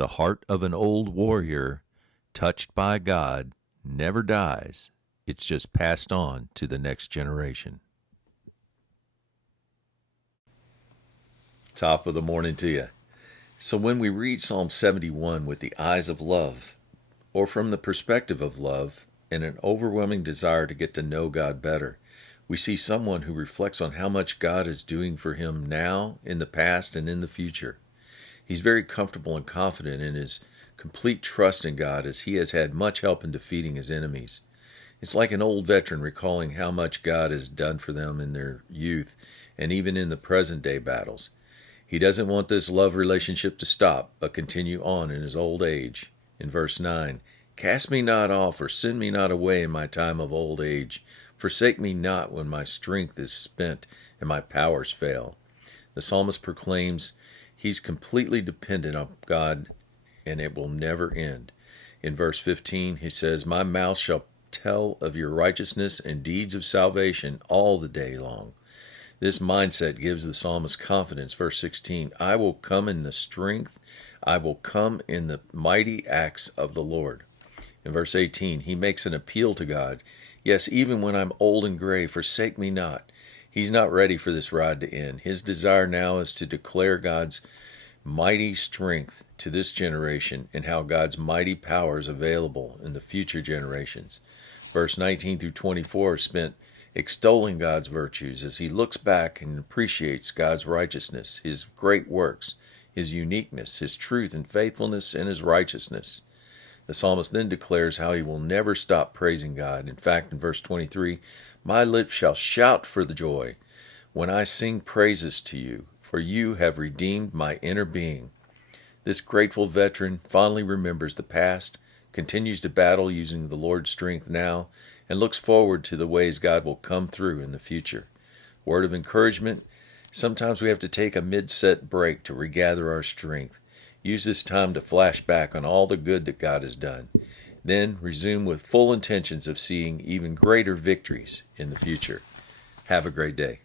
The heart of an old warrior, touched by God, never dies. It's just passed on to the next generation. Top of the morning to you. So when we read Psalm 71 with the eyes of love, or from the perspective of love, and an overwhelming desire to get to know God better, we see someone who reflects on how much God is doing for him now, in the past, and in the future. He's very comfortable and confident in his complete trust in God, as he has had much help in defeating his enemies. It's like an old veteran recalling how much God has done for them in their youth and even in the present day battles. He doesn't want this love relationship to stop, but continue on in his old age. In verse 9, "Cast me not off, or send me not away in my time of old age. Forsake me not when my strength is spent and my powers fail." The psalmist proclaims he's completely dependent on God, and it will never end. In verse 15, he says, "My mouth shall tell of your righteousness and deeds of salvation all the day long." This mindset gives the psalmist confidence. Verse 16, "I will come in the strength, I will come in the mighty acts of the Lord." In verse 18, he makes an appeal to God. "Yes, even when I'm old and gray, forsake me not." He's not ready for this ride to end. His desire now is to declare God's mighty strength to this generation and how God's mighty power is available in the future generations. Verse 19 through 24 are spent extolling God's virtues as he looks back and appreciates God's righteousness, his great works, his uniqueness, his truth and faithfulness, and his righteousness. The psalmist then declares how he will never stop praising God. In fact, in verse 23, "My lips shall shout for the joy when I sing praises to you, for you have redeemed my inner being." This grateful veteran fondly remembers the past, continues to battle using the Lord's strength now, and looks forward to the ways God will come through in the future. Word of encouragement: sometimes we have to take a mid-set break to regather our strength. Use this time to flash back on all the good that God has done. Then resume with full intentions of seeing even greater victories in the future. Have a great day.